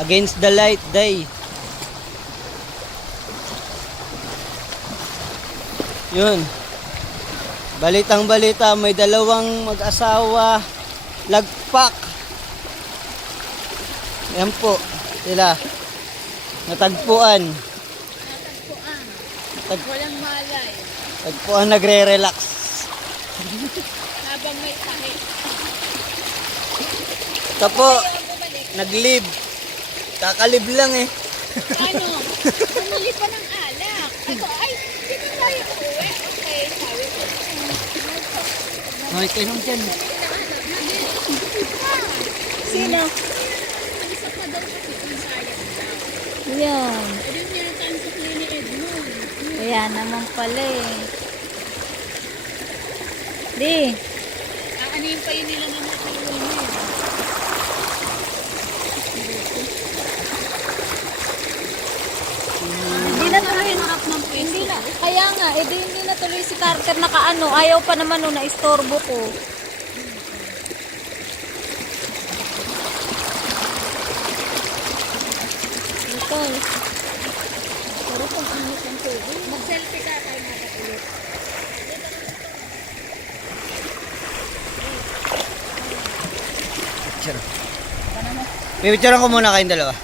Against the light day. Yun. Balitang balita, may dalawang mag-asawa lagpak. Yan po sila. Natagpuan. Walang malay. Tagpuan nagre-relax. Habang may tahi. Ito po, nag-live. Kakalib lang eh. Ano? Bumili pa ng alak. Ako, ay, hindi tayo uuwi. Okay, sabi ko. May tinong dyan. Sino? Isa pa daw kasi kung sayang daw. Yun. E din niya na tayo sa Clini Edmond. Kaya naman pala eh. Di. Aanihin pa yun nila ng matulong yun. Hindi na tuloy. Harap ng pwesto. Hindi na. Kaya nga, hindi na tuloy si Carter nakaano. Ayaw pa naman nung na-istorbo ko. Ito. Pero kung ano ang tubig. Mag-selfie ka tayo nakatulit. Picture. Pipicturean ko muna kayong dalawa.